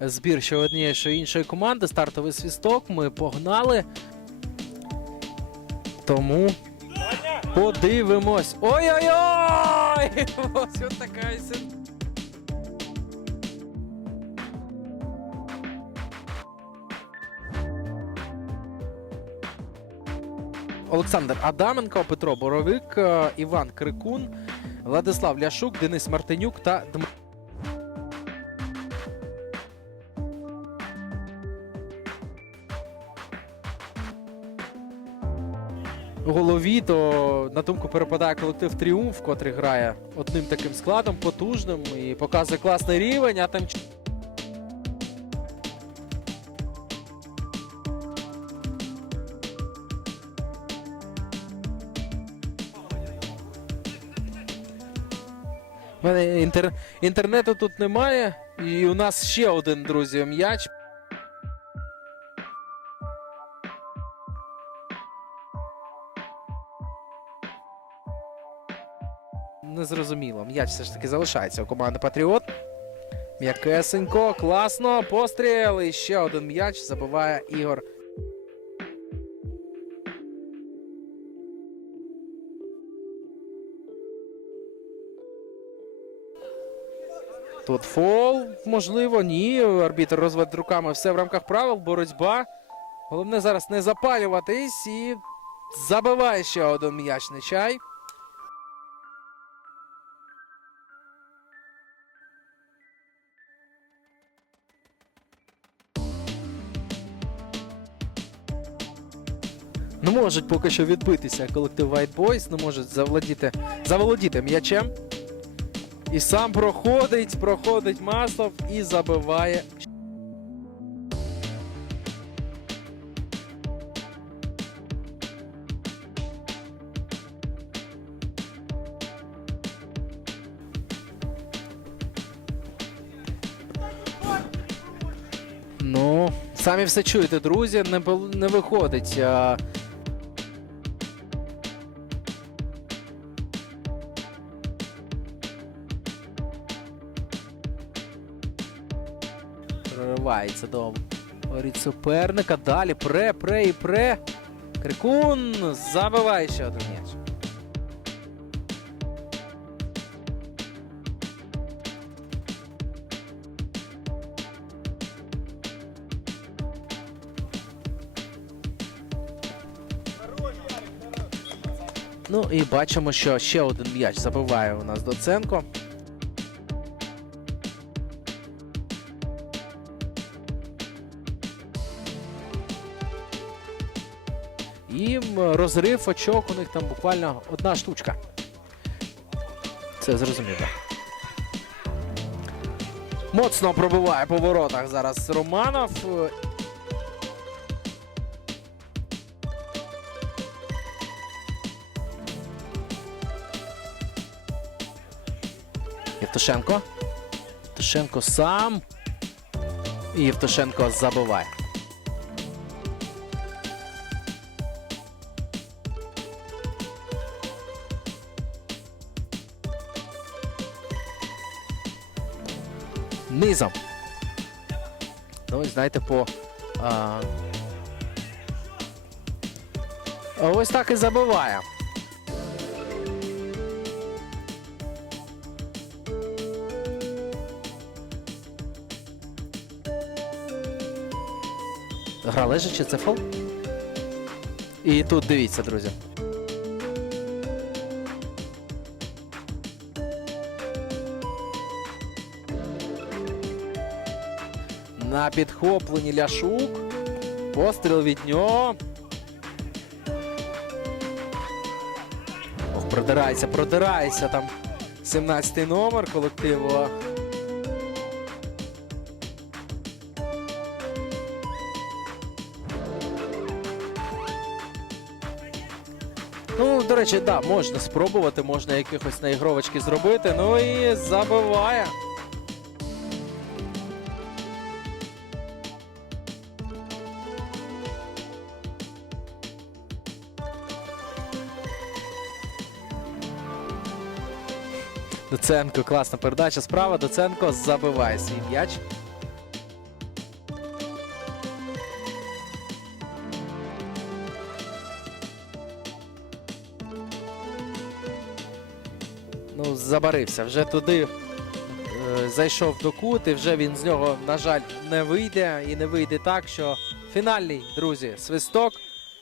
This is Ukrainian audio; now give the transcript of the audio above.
збір що однієї, що іншої команди. Стартовий свісток. Ми погнали. Тому подивимось. Ой-ой-ой! Ось от така. Олександр Адаменко, Петро Боровик, е, Іван Крикун, Владислав Ляшук, Денис Мартинюк та Дмитро. Голові то на думку перепадає колектив Тріумф, котрий грає одним таким складом, потужним і показує класний рівень, а там мене інтер... інтернету тут немає. І у нас ще один, друзі, м'яч. Незрозуміло. М'яч все ж таки залишається у команди Патріот. М'якесенько, класно. Постріл. І ще один м'яч забиває Ігор. Тут фол, можливо, ні. Арбітр розводить руками все в рамках правил, боротьба. Головне зараз не запалюватись і забиває ще один м'яч Нечай. Не можуть поки що відбитися колектив White Boys, не можуть завладіти, заволодіти м'ячем. І сам проходить, проходить Маслов і забиває. Ну, самі все чуєте, друзі, не, не виходить. А... Проривається до воріт суперника. Далі пре, пре і пре. Крикун забиває ще один м'яч. Ну і бачимо, що ще один м'яч забиває у нас Доценко. І розрив очок у них там буквально одна штучка. Це зрозуміло. Моцно пробиває по воротах зараз Романов. Євтушенко. Євтушенко сам. І Євтушенко забиває. Низом. Ну, знаєте, по. А... Ось так і забиває. Гра лежачи, це фол. І тут дивіться, друзі. На підхопленні Ляшук. Постріл від нього. Ох, продирається, продирається там 17-й номер колективу. Ну, до речі, да, можна спробувати, можна якихось наігровочки зробити. Ну і забиває. Доценко, класна передача. Справа Доценко забиває свій м'яч. Ну, Забарився. Вже туди е, зайшов до кути. вже він з нього, на жаль, не вийде. І не вийде так, що фінальний, друзі, свисток.